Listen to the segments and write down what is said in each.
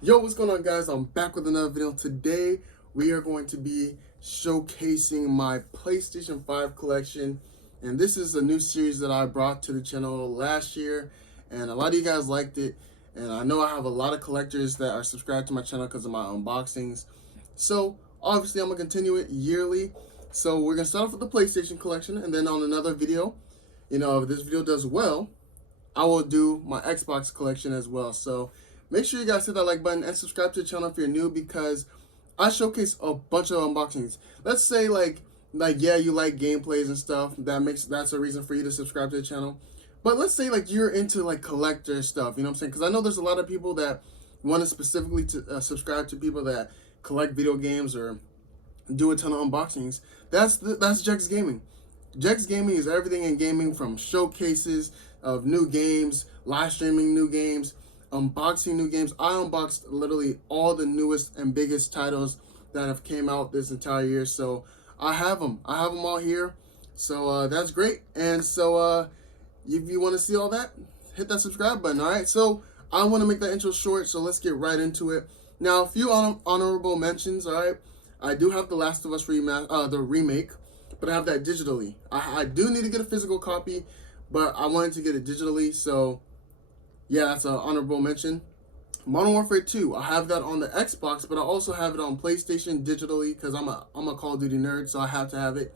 Yo, what's going on, guys? I'm back with another video. Today we are going to be showcasing my PlayStation 5 collection, and this is a new series that I brought to the channel last year, and a lot of you guys liked it, and I know I have a lot of collectors that are subscribed to my channel because of my unboxings. So obviously I'm gonna continue it yearly. So we're gonna start off with the PlayStation collection, and then on another video, if this video does well, I will do my Xbox collection as well. So make sure you guys hit that like button and subscribe to the channel if you're new, because I showcase a bunch of unboxings. Let's say yeah, you like gameplays and stuff. That's a reason for you to subscribe to the channel. But let's say like you're into like collector stuff, you know what I'm saying? Because I know there's a lot of people that want to specifically to subscribe to people that collect video games or do a ton of unboxings. That's Jex Gaming. Jex Gaming is everything in gaming, from showcases of new games, live streaming new games, unboxing new games. I unboxed literally all the newest and biggest titles that have came out this entire year. So I have them. I have them all here. So that's great. And so if you want to see all that, hit that subscribe button. All right. So I want to make that intro short. So let's get right into it. Now, a few honorable mentions. All right. I do have The Last of Us the remake, but I have that digitally. I do need to get a physical copy, but I wanted to get it digitally. So yeah, that's an honorable mention. Modern Warfare 2, I have that on the Xbox, but I also have it on PlayStation digitally because I'm a Call of Duty nerd, so I have to have it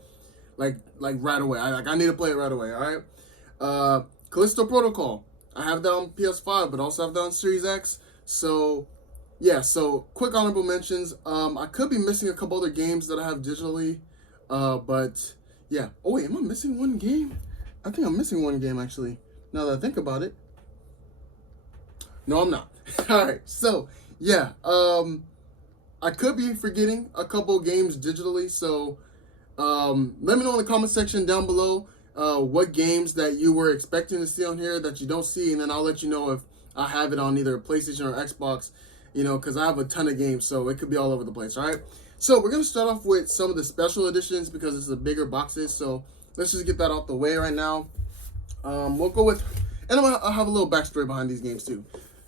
like right away. I need to play it right away. All right. Callisto Protocol, I have that on PS5, but also have that on Series X. So yeah, so quick honorable mentions. I could be missing a couple other games that I have digitally, but yeah. Oh wait, am I missing one game? I think I'm missing one game actually. Now that I think about it. No, I'm not. All right, so yeah, I could be forgetting a couple games digitally. So let me know in the comment section down below what games that you were expecting to see on here that you don't see, and then I'll let you know if I have it on either PlayStation or Xbox. Because I have a ton of games, so it could be all over the place. All right. So we're gonna start off with some of the special editions because it's the bigger boxes. So let's just get that out the way right now. We'll go with, and I'll have a little backstory behind these games too.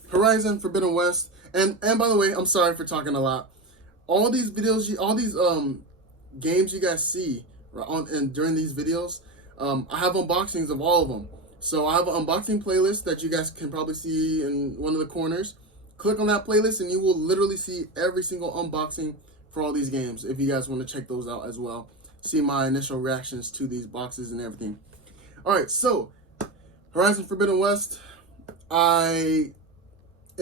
Horizon Forbidden West, and by the way, I'm sorry for talking a lot. All these videos, all these games you guys see on and during these videos, I have unboxings of all of them. So I have an unboxing playlist that you guys can probably see in one of the corners. Click on that playlist and you will literally see every single unboxing for all these games if you guys want to check those out as well. See my initial reactions to these boxes and everything. Alright, so Horizon Forbidden West. I'm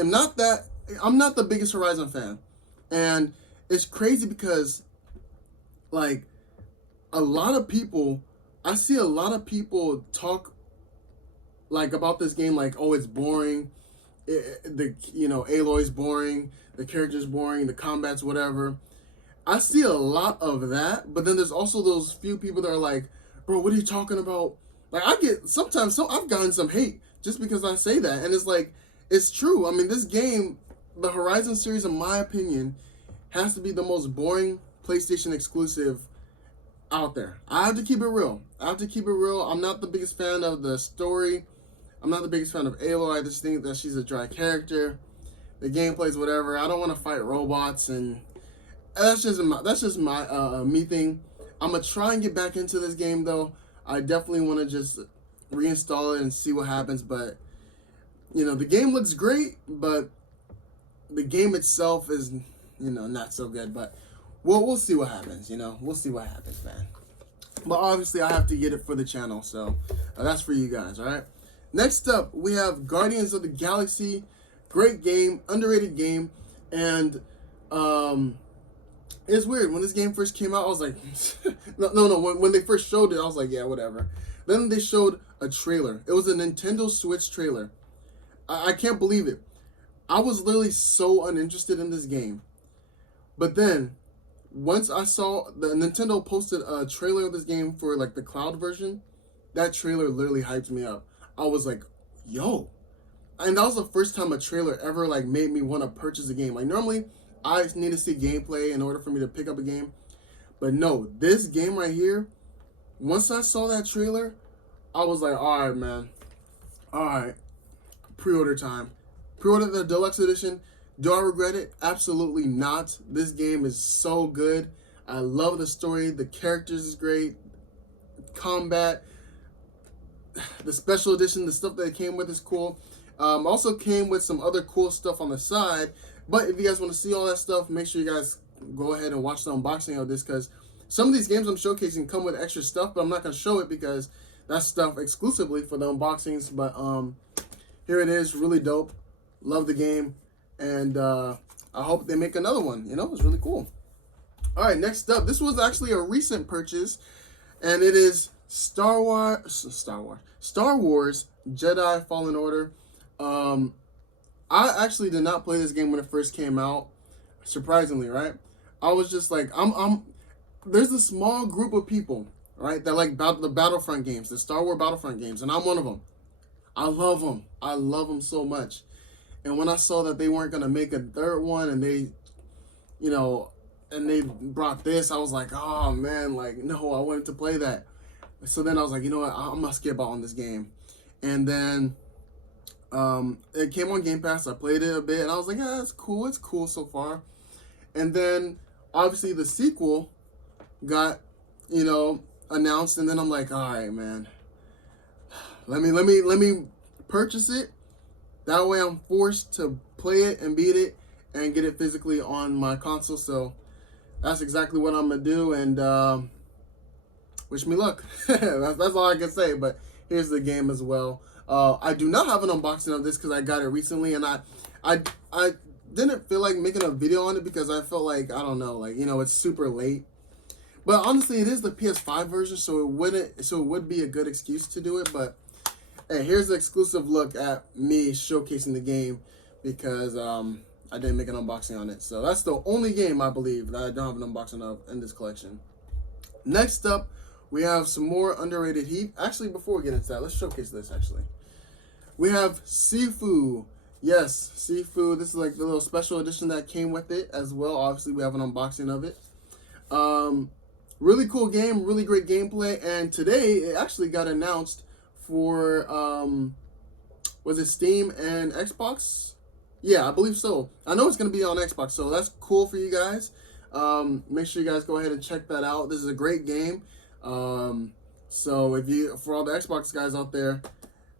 not the biggest Horizon fan. And it's crazy because like I see a lot of people talk like about this game like, oh, it's boring. Aloy's boring, the character's boring, the combat's whatever. I see a lot of that, but then there's also those few people that are like, bro, what are you talking about? Like I get sometimes, so I've gotten some hate just because I say that, and it's like, it's true. I mean, this game, the Horizon series, in my opinion, has to be the most boring PlayStation exclusive out there. I have to keep it real. I'm not the biggest fan of the story. I'm not the biggest fan of Aloy. I just think that she's a dry character. The gameplay's whatever. I don't want to fight robots, and that's just my me thing. I'm gonna try and get back into this game though. I definitely want to just reinstall it and see what happens. But the game looks great, but the game itself is not so good. But we'll see what happens. We'll see what happens, man. But obviously, I have to get it for the channel, so that's for you guys. All right. Next up, we have Guardians of the Galaxy. Great game, underrated game, and it's weird. When this game first came out, I was like, no. When they first showed it, I was like, yeah, whatever. Then they showed a trailer. It was a Nintendo Switch trailer. I can't believe it. I was literally so uninterested in this game. But then, once I saw the Nintendo posted a trailer of this game for like the cloud version, that trailer literally hyped me up. I was like, yo. And that was the first time a trailer ever like made me want to purchase a game. Like normally I need to see gameplay in order for me to pick up a game. But no, this game right here, once I saw that trailer, I was like, all right, man. All right. Pre-order time. Pre-order the deluxe edition. Do I regret it? Absolutely not. This game is so good. I love the story. The characters is great. Combat, the special edition, the stuff that it came with is cool. Also came with some other cool stuff on the side. But if you guys want to see all that stuff, make sure you guys go ahead and watch the unboxing of this, because some of these games I'm showcasing come with extra stuff, but I'm not going to show it because that's stuff exclusively for the unboxings. But here it is, really dope. Love the game, and I hope they make another one. You know, it's really cool. All right, next up, this was actually a recent purchase, and it is Star Wars Jedi Fallen Order. I actually did not play this game when it first came out, surprisingly, right? I was just like, there's a small group of people, right, that like the Battlefront games, the Star Wars Battlefront games, and I'm one of them. I love them. I love them so much. And when I saw that they weren't going to make a third one, and they, you know, and they brought this, I was like, oh man, like, no, I wanted to play that. So then I was like, you know what, I'm going to skip out on this game. And then it came on Game Pass. I played it a bit, and I was like, yeah, it's cool so far. And then obviously the sequel got, you know, announced, and then I'm like, all right, man, let me purchase it. That way I'm forced to play it and beat it and get it physically on my console. So that's exactly what I'm gonna do, and wish me luck. that's all I can say. But here's the game as well. I do not have an unboxing of this because I got it recently, and I didn't feel like making a video on it because I felt like, I don't know, like, you know, it's super late. But honestly, it is the PS5 version, so it would be a good excuse to do it. But hey, here's the exclusive look at me showcasing the game, because I didn't make an unboxing on it. So that's the only game, I believe, that I don't have an unboxing of in this collection. Next up, we have some more underrated heat. Actually, before we get into that, let's showcase this, actually. We have Sifu. Yes, Sifu. This is like the little special edition that came with it as well. Obviously, we have an unboxing of it. Really cool game, really great gameplay. And today, it actually got announced for, was it Steam and Xbox? Yeah, I believe so. I know it's going to be on Xbox, so that's cool for you guys. Make sure you guys go ahead and check that out. This is a great game. So for all the Xbox guys out there,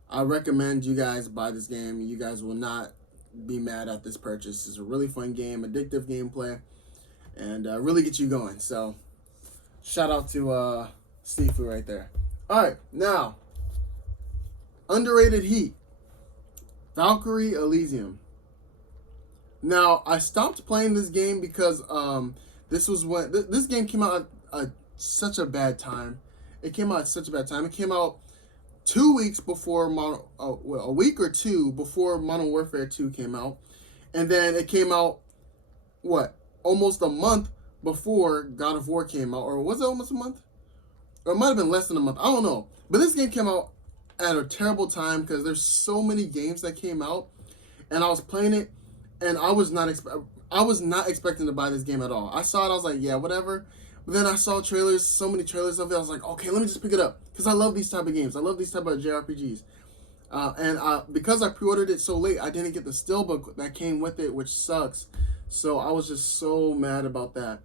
I recommend you guys buy this game. You guys will not be mad at this purchase. It's a really fun game, addictive gameplay, and really get you going. So shout out to Sifu right there. All right, now underrated heat, Valkyrie Elysium. Now I stopped playing this game because this was when this game came out at such a bad time. It came out at such a bad time. It came out 2 weeks before a week or two before Modern Warfare 2 came out, and then it came out almost a month before God of War came out, or was it almost a month? Or it might have been less than a month. I don't know. But this game came out at a terrible time because there's so many games that came out, and I was playing it, and I was not expecting to buy this game at all. I saw it, I was like, yeah, whatever. But then I saw trailers, so many trailers of it. I was like, okay, let me just pick it up, because I love these type of games. I love these type of JRPGs. Because I pre-ordered it so late, I didn't get the steelbook that came with it, which sucks. So I was just so mad about that.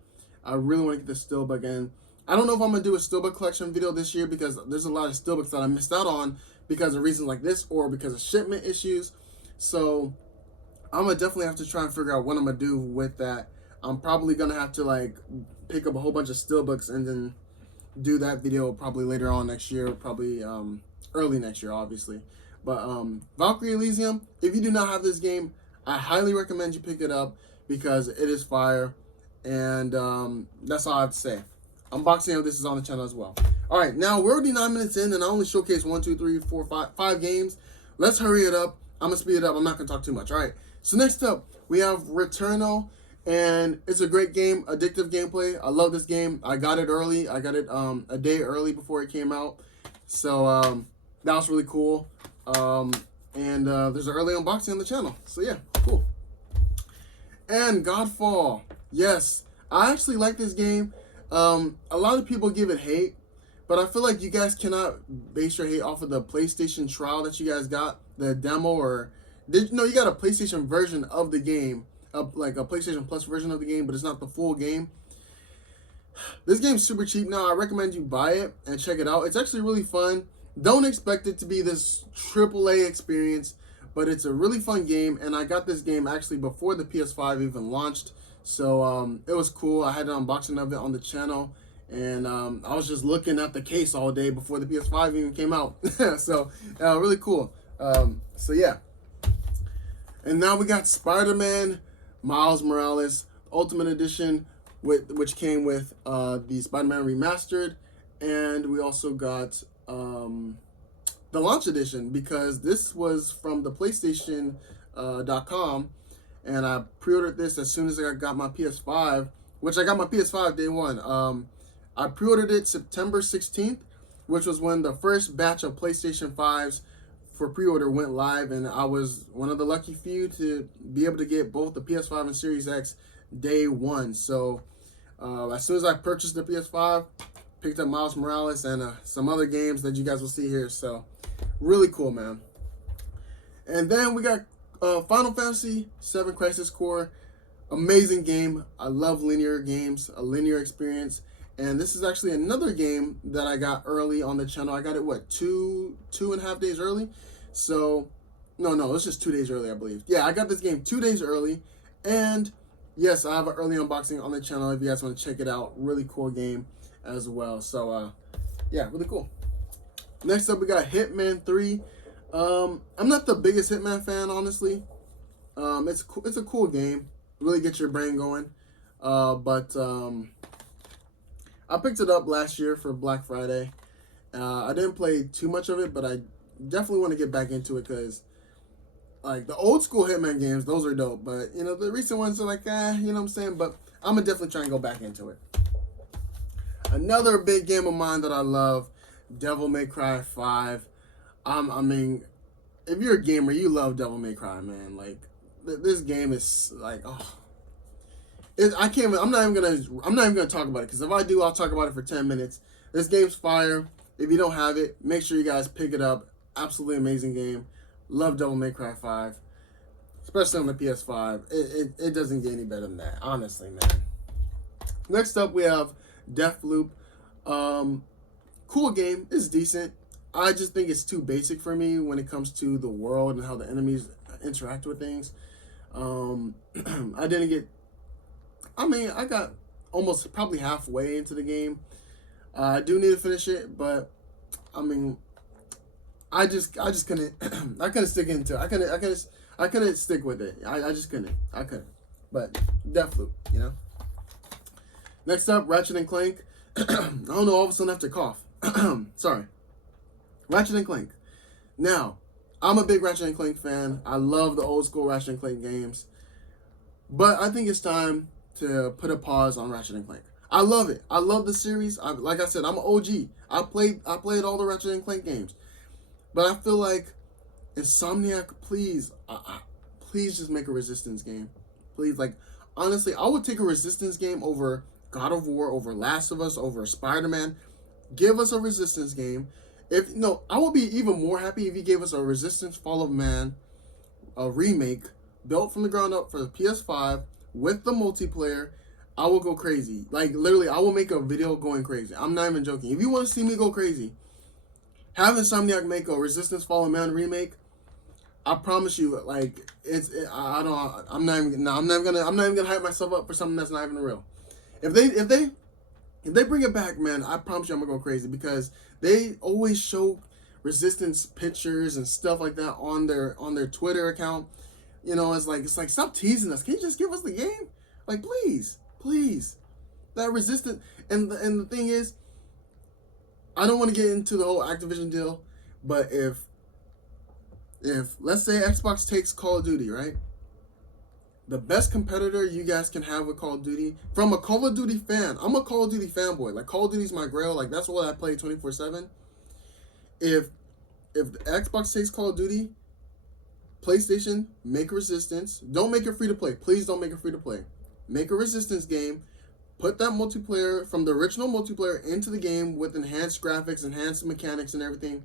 I really want to get the steelbook, and I don't know if I'm going to do a steelbook collection video this year, because there's a lot of steelbooks that I missed out on because of reasons like this or because of shipment issues. So I'm going to definitely have to try and figure out what I'm going to do with that. I'm probably going to have to like pick up a whole bunch of steelbooks and then do that video probably later on next year, probably early next year, obviously. But Valkyrie Elysium, if you do not have this game, I highly recommend you pick it up because it is fire. And that's all I have to say. Unboxing of this is on the channel as well. All right, now we're already 9 minutes in, and I only showcased 1, 2, 3, 4, 5 games. Let's hurry it up. I'm gonna speed it up. I'm not gonna talk too much. All right. So next up, we have Returnal, and it's a great game, addictive gameplay. I love this game. I got it early. I got it a day early before it came out, so that was really cool. And there's an early unboxing on the channel. So yeah, cool. And Godfall. Yes, I actually like this game. A lot of people give it hate, but I feel like you guys cannot base your hate off of the PlayStation trial that you guys got, the demo, or you got a PlayStation version of the game like a PlayStation Plus version of the game, but it's not the full game. This game's super cheap now. I recommend you buy it and check it out. It's actually really fun. Don't expect it to be this AAA experience, but it's a really fun game, and I got this game actually before the PS5 even launched, so it was cool. I had an unboxing of it on the channel, and I was just looking at the case all day before the PS5 even came out. So really cool. So yeah. And now we got Spider-Man Miles Morales Ultimate Edition, which came with the Spider-Man Remastered, and we also got the launch edition, because this was from the PlayStation.com, and I pre-ordered this as soon as I got my PS5, which I got my PS5 day one. I pre-ordered it September 16th, which was when the first batch of PlayStation 5s for pre-order went live, and I was one of the lucky few to be able to get both the PS5 and Series X day one. So as soon as I purchased the PS5, picked up Miles Morales and some other games that you guys will see here. So really cool, man. And then we got Final Fantasy VII Crisis Core. Amazing game. I love linear games, a linear experience. And this is actually another game that I got early on the channel. I got it, what, two and a half days early? So, no, it's just 2 days early, I believe. Yeah, I got this game 2 days early. And yes, I have an early unboxing on the channel if you guys want to check it out. Really cool game as well. So, yeah, really cool. Next up, we got Hitman 3. I'm not the biggest Hitman fan, honestly. It's a cool game. Really get your brain going. But I picked it up last year for Black Friday. I didn't play too much of it, but I definitely want to get back into it, because like the old school Hitman games, those are dope. But you know, the recent ones are like, you know what I'm saying? But I'm gonna definitely try and go back into it. Another big game of mine that I love, Devil May Cry 5. I mean, if you're a gamer, you love Devil May Cry, man. Like this game is like, I can't. I'm not even gonna talk about it, because if I do, I'll talk about it for 10 minutes. This game's fire. If you don't have it, make sure you guys pick it up. Absolutely amazing game. Love Devil May Cry 5, especially on the PS5. It doesn't get any better than that, honestly, man. Next up, we have Deathloop. Cool game. It's decent. I just think it's too basic for me when it comes to the world and how the enemies interact with things. I got almost probably halfway into the game. I do need to finish it, but I mean, I just couldn't. I couldn't stick into it. I couldn't stick with it. I just couldn't. I couldn't. But Deathloop, you know. Next up, Ratchet and Clank. I don't know. All of a sudden, I have to cough. Sorry. Ratchet and Clank. Now, I'm a big Ratchet and Clank fan. I love the old school Ratchet and Clank games, but I think it's time to put a pause on Ratchet and Clank. I love it. I love the series. Like I said, I'm an OG. I played all the Ratchet and Clank games, but I feel like Insomniac, please just make a Resistance game. Please, like, honestly, I would take a Resistance game over God of War, over Last of Us, over Spider-Man. Give us a Resistance game. I would be even more happy if you gave us a Resistance Fall of Man, a remake built from the ground up for the PS5 with the multiplayer. I will go crazy. Like, literally, I will make a video going crazy. I'm not even joking. If you want to see me go crazy, have Insomniac make a Resistance Fall of Man remake. I promise you, like, I'm not even gonna hype myself up for something that's not even real. If they bring it back, man, I promise you I'm gonna go crazy, because they always show Resistance pictures and stuff like that on their Twitter account. You know, it's like stop teasing us. Can you just give us the game? Like, please. That Resistance, and the thing is, I don't want to get into the whole Activision deal, but if let's say Xbox takes Call of Duty, right? The best competitor you guys can have with Call of Duty, from a Call of Duty fan, I'm a Call of Duty fanboy. Like, Call of Duty's my grail. Like, that's what I play 24/7. If Xbox takes Call of Duty, PlayStation, make Resistance. Don't make it free to play. Please don't make it free to play. Make a Resistance game. Put that multiplayer from the original multiplayer into the game with enhanced graphics, enhanced mechanics, and everything.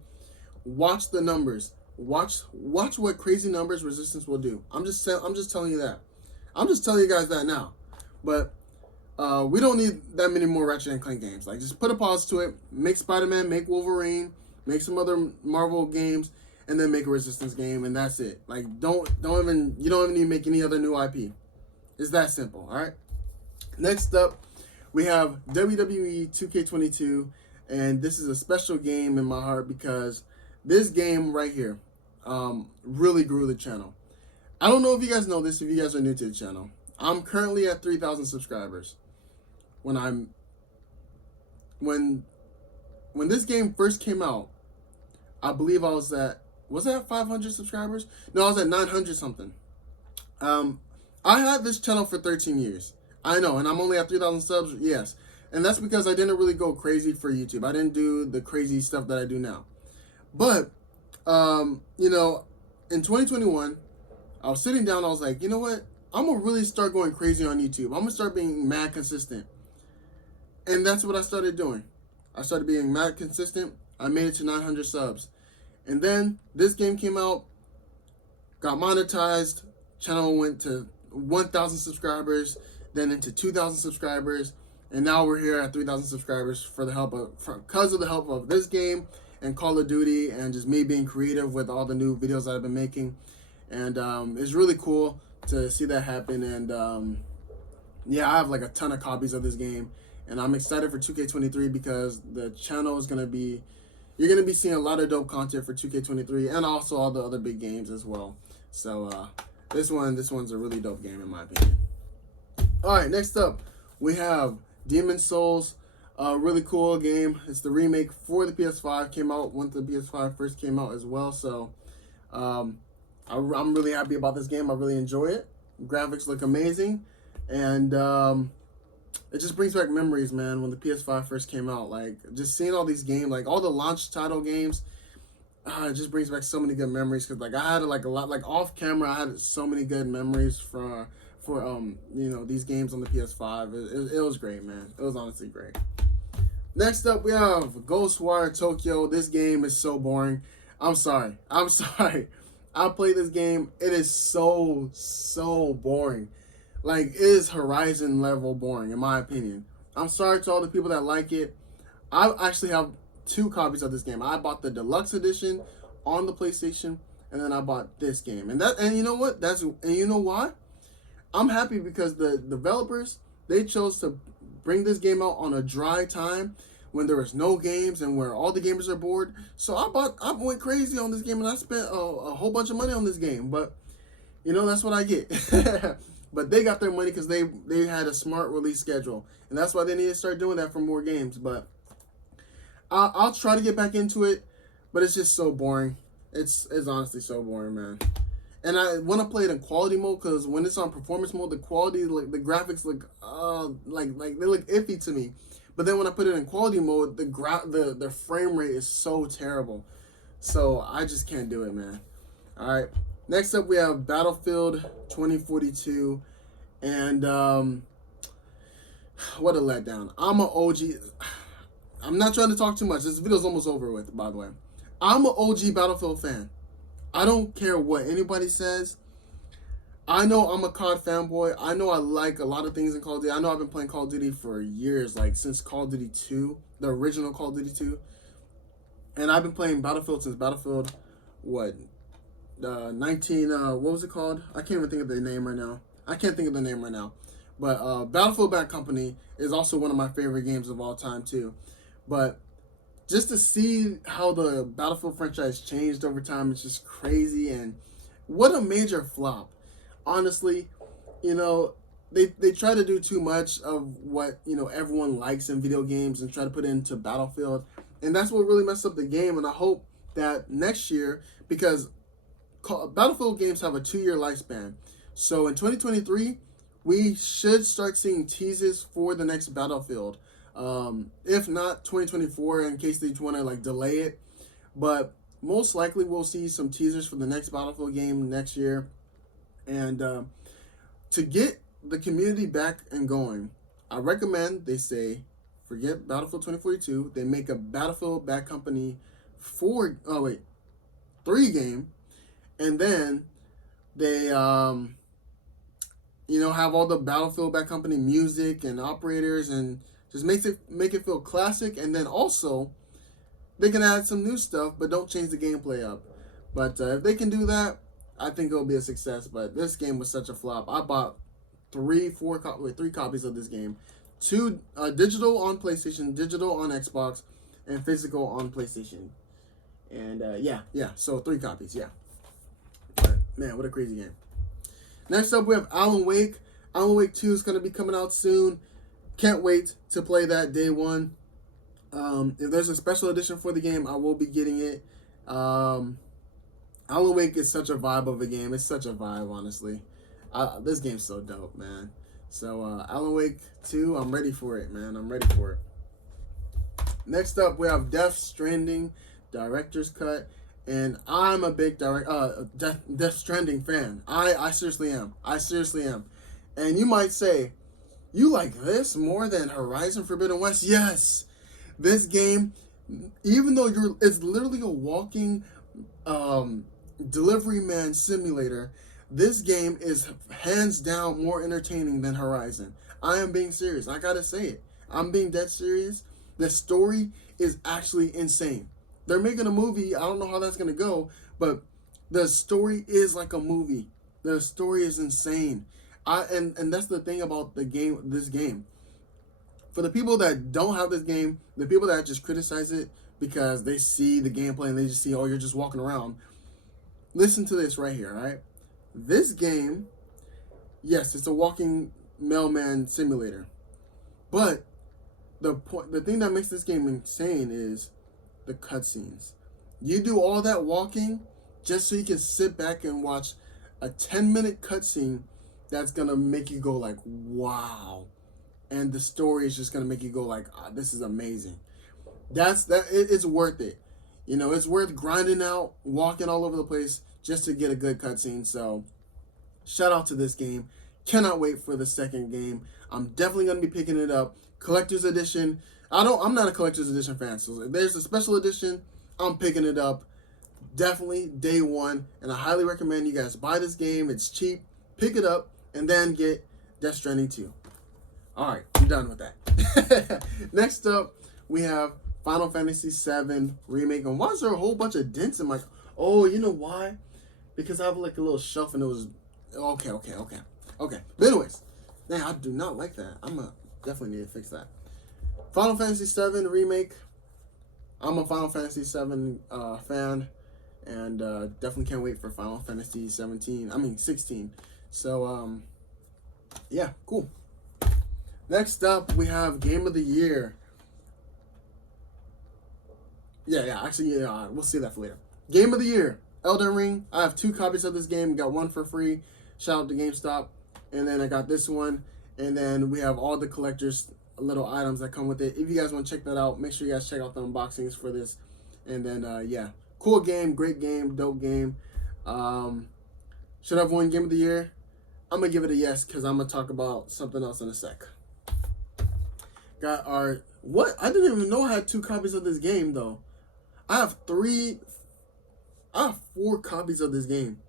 Watch the numbers. Watch what crazy numbers Resistance will do. I'm just telling you that. I'm just telling you guys that now. But we don't need that many more Ratchet and Clank games. Like, just put a pause to it. Make Spider-Man, make Wolverine, make some other Marvel games, and then make a Resistance game, and that's it. Like, you don't even need to make any other new IP. It's that simple. All right. Next up, we have WWE 2K22, and this is a special game in my heart because this game right here really grew the channel. I don't know if you guys know this, if you guys are new to the channel. I'm currently at 3,000 subscribers. When this game first came out, I believe I was at 500 subscribers? No, I was at 900 something. I had this channel for 13 years. I know, and I'm only at 3,000 subs, yes. And that's because I didn't really go crazy for YouTube. I didn't do the crazy stuff that I do now. But, you know, in 2021, I was sitting down, I was like, you know what? I'm going to really start going crazy on YouTube. I'm going to start being mad consistent. And that's what I started doing. I started being mad consistent. I made it to 900 subs. And then this game came out, got monetized, channel went to 1,000 subscribers, then into 2,000 subscribers, and now we're here at 3,000 subscribers because of the help of this game and Call of Duty and just me being creative with all the new videos that I've been making. And it's really cool to see that happen. And yeah, I have like a ton of copies of this game, and I'm excited for 2K23 because the channel is gonna be, you're gonna be seeing a lot of dope content for 2K23 and also all the other big games as well. So this one's a really dope game in my opinion. All right, next up we have Demon's Souls. Really cool game. It's the remake for the PS5. Came out when the PS5 first came out as well. So I'm really happy about this game. I really enjoy it. Graphics look amazing, and it just brings back memories, man. When the PS5 first came out, like just seeing all these games, like all the launch title games, it just brings back so many good memories. Cause like I had like a lot, like off camera, I had so many good memories for you know, these games on the PS5. It was great, man. It was honestly great. Next up, we have Ghostwire Tokyo. This game is so boring. I'm sorry. I played this game. It is so boring. Like, it is Horizon level boring, in my opinion. I'm sorry to all the people that like it. I actually have 2 copies of this game. I bought the deluxe edition on the PlayStation, and then I bought this game. And you know what? And you know why? I'm happy because the developers, they chose to bring this game out on a dry time when there was no games and where all the gamers are bored. So I went crazy on this game, and I spent a whole bunch of money on this game. But you know, that's what I get. But they got their money because they had a smart release schedule, and that's why they need to start doing that for more games. But I'll try to get back into it, but it's just so boring. It's honestly so boring, man. And I want to play it in quality mode because when it's on performance mode, the quality, like the graphics look like they look iffy to me. But then when I put it in quality mode, the frame rate is so terrible. So I just can't do it, man. All right. Next up, we have Battlefield 2042, and what a letdown. I'm an OG. I'm not trying to talk too much. This video's almost over with, by the way. I'm an OG Battlefield fan. I don't care what anybody says. I know I'm a COD fanboy. I know I like a lot of things in Call of Duty. I know I've been playing Call of Duty for years, like since Call of Duty 2, the original Call of Duty 2. And I've been playing Battlefield since Battlefield, what was it called? I can't even think of the name right now. But Battlefield Bad Company is also one of my favorite games of all time too. But just to see how the Battlefield franchise changed over time, it's just crazy. And what a major flop. Honestly, you know, they try to do too much of what, you know, everyone likes in video games and try to put it into Battlefield. And that's what really messed up the game. And I hope that next year, because Battlefield games have a 2-year lifespan. So in 2023, we should start seeing teases for the next Battlefield. If not 2024, in case they want to like delay it. But most likely we'll see some teasers for the next Battlefield game next year. And to get the community back and going, I recommend they say, forget Battlefield 2042. They make a Battlefield Bad Company 3 game. And then they, have all the Battlefield Bad Company music and operators, and just make it feel classic. And then also they can add some new stuff, but don't change the gameplay up. But if they can do that, I think it'll be a success. But this game was such a flop. I bought three copies of this game, two digital on PlayStation, digital on Xbox, and physical on PlayStation. And so 3 copies, yeah. But man, what a crazy game. Next up, we have Alan Wake. Alan Wake 2 is going to be coming out soon. Can't wait to play that day one. If there's a special edition for the game, I will be getting it. Alan Wake is such a vibe of a game. It's such a vibe, honestly. This game's so dope, man. So, Alan Wake 2, I'm ready for it, man. I'm ready for it. Next up, we have Death Stranding Director's Cut. And I'm a big Death Stranding fan. I seriously am. I seriously am. And you might say, you like this more than Horizon Forbidden West? Yes. This game, even though it's literally a walking delivery man simulator, this game is hands down more entertaining than Horizon. I am being serious. I gotta say it. I'm being dead serious. The story is actually insane. They're making a movie. I don't know how that's going to go, but the story is like a movie. The story is insane. And that's the thing about this game. For the people that don't have this game, the people that just criticize it because they see the gameplay and they just see, oh, you're just walking around. Listen to this right here, all right? This game, yes, it's a walking mailman simulator. But the thing that makes this game insane is the cutscenes. You do all that walking just so you can sit back and watch a 10-minute cutscene that's gonna make you go like, wow. And the story is just gonna make you go like, this is amazing. It's worth it. It's worth grinding out, walking all over the place just to get a good cutscene. So shout out to this game. Cannot wait for the second game. I'm definitely gonna be picking it up. Collector's edition. I'm not a collector's edition fan, so if there's a special edition, I'm picking it up. Definitely day one, and I highly recommend you guys buy this game. It's cheap. Pick it up, and then get Death Stranding 2. All right, I'm done with that. Next up, we have Final Fantasy VII Remake. And why is there a whole bunch of dents in my... Oh, you know why? Because I have like a little shelf, and it was... Okay. But anyways, man, I do not like that. Definitely need to fix that. Final Fantasy VII Remake. I'm a Final Fantasy VII fan, and definitely can't wait for Final Fantasy 16. So, yeah, cool. Next up, we have Game of the Year. Yeah, we'll see that for later. Game of the Year, Elden Ring. I have 2 copies of this game. Got one for free. Shout out to GameStop. And then I got this one. And then we have all the collector's little items that come with it. If you guys want to check that out, make sure you guys check out the unboxings for this. And then, yeah, cool game, great game, dope game. Should I have won Game of the Year? I'm going to give it a yes because I'm going to talk about something else in a sec. Got our... What? I didn't even know I had 2 copies of this game, though. I have 4 copies of this game.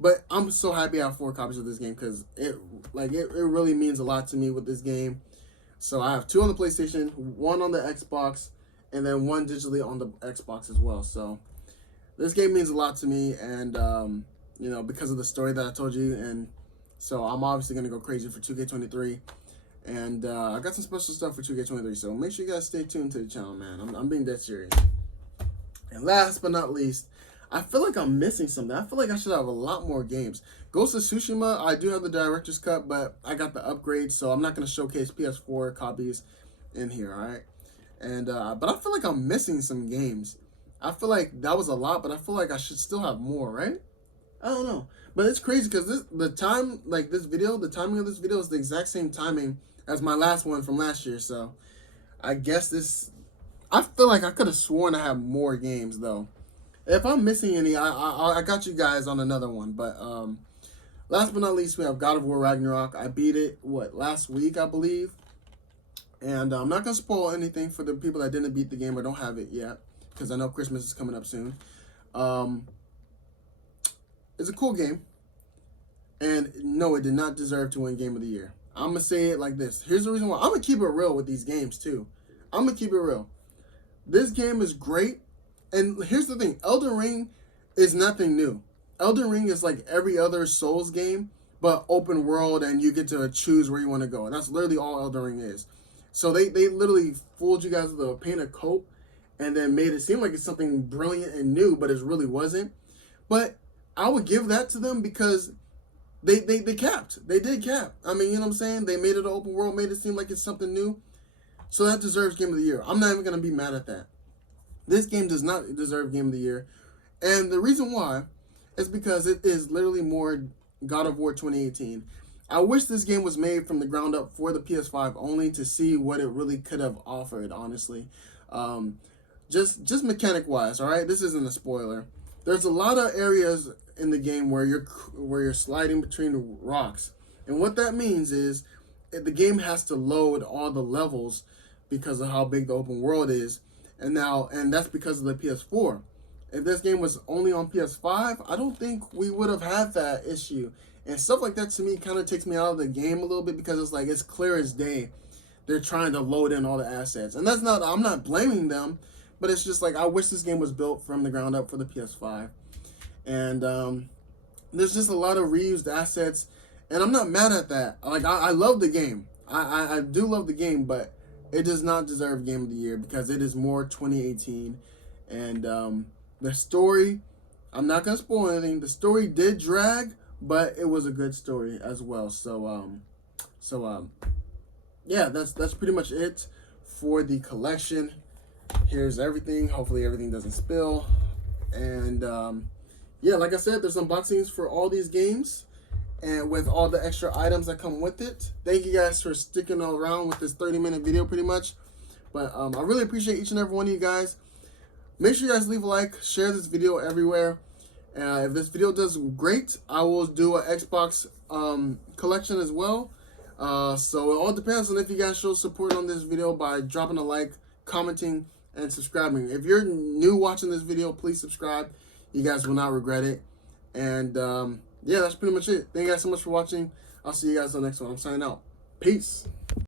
But I'm so happy I have 4 copies of this game because it really means a lot to me with this game. So I have 2 on the PlayStation, 1 on the Xbox, and then 1 digitally on the Xbox as well. So this game means a lot to me, and because of the story that I told you, and so I'm obviously gonna go crazy for 2K23, and I got some special stuff for 2K23. So make sure you guys stay tuned to the channel, man. I'm being dead serious. And last but not least, I feel like I'm missing something. I feel like I should have a lot more games. Ghost of Tsushima, I do have the director's cut, but I got the upgrade, so I'm not going to showcase PS4 copies in here, all right? And but I feel like I'm missing some games. I feel like that was a lot, but I feel like I should still have more, right? I don't know. But it's crazy because the timing of this video is the exact same timing as my last one from last year, so I guess I feel like I could have sworn I had more games, though. If I'm missing any, I got you guys on another one. But last but not least, we have God of War Ragnarok. I beat it, last week, I believe. And I'm not going to spoil anything for the people that didn't beat the game or don't have it yet, because I know Christmas is coming up soon. It's a cool game. And no, it did not deserve to win Game of the Year. I'm going to say it like this. Here's the reason why. I'm going to keep it real with these games, too. I'm going to keep it real. This game is great. And here's the thing. Elden Ring is nothing new. Elden Ring is like every other Souls game, but open world, and you get to choose where you want to go. And that's literally all Elden Ring is. So they literally fooled you guys with a paint of coat and then made it seem like it's something brilliant and new, but it really wasn't. But I would give that to them because they capped. They did cap. I mean, you know what I'm saying? They made it an open world, made it seem like it's something new. So that deserves Game of the Year. I'm not even going to be mad at that. This game does not deserve Game of the Year. And the reason why is because it is literally more God of War 2018. I wish this game was made from the ground up for the PS5 only to see what it really could have offered, honestly. Just mechanic-wise, all right? This isn't a spoiler. There's a lot of areas in the game where you're sliding between rocks. And what that means is the game has to load all the levels because of how big the open world is. And that's because of the PS4. If this game was only on PS5, I don't think we would have had that issue. And stuff like that to me kind of takes me out of the game a little bit because it's like it's clear as day they're trying to load in all the assets. And I'm not blaming them, but it's just like I wish this game was built from the ground up for the PS5. And there's just a lot of reused assets, and I'm not mad at that. Like I love the game. I do love the game, but it does not deserve Game of the Year because it is more 2018. And the story, I'm not gonna spoil anything. The story did drag, but it was a good story as well. So yeah, that's pretty much it for the collection. Here's everything. Hopefully everything doesn't spill. And yeah, like I said, there's unboxings for all these games and with all the extra items that come with it. Thank you guys for sticking around with this 30-minute video pretty much. But I really appreciate each and every one of you guys. Make sure you guys leave a like, share this video everywhere. If this video does great, I will do an Xbox collection as well. So it all depends on if you guys show support on this video by dropping a like, commenting, and subscribing. If you're new watching this video, please subscribe. You guys will not regret it. And yeah, that's pretty much it. Thank you guys so much for watching. I'll see you guys on the next one. I'm signing out. Peace.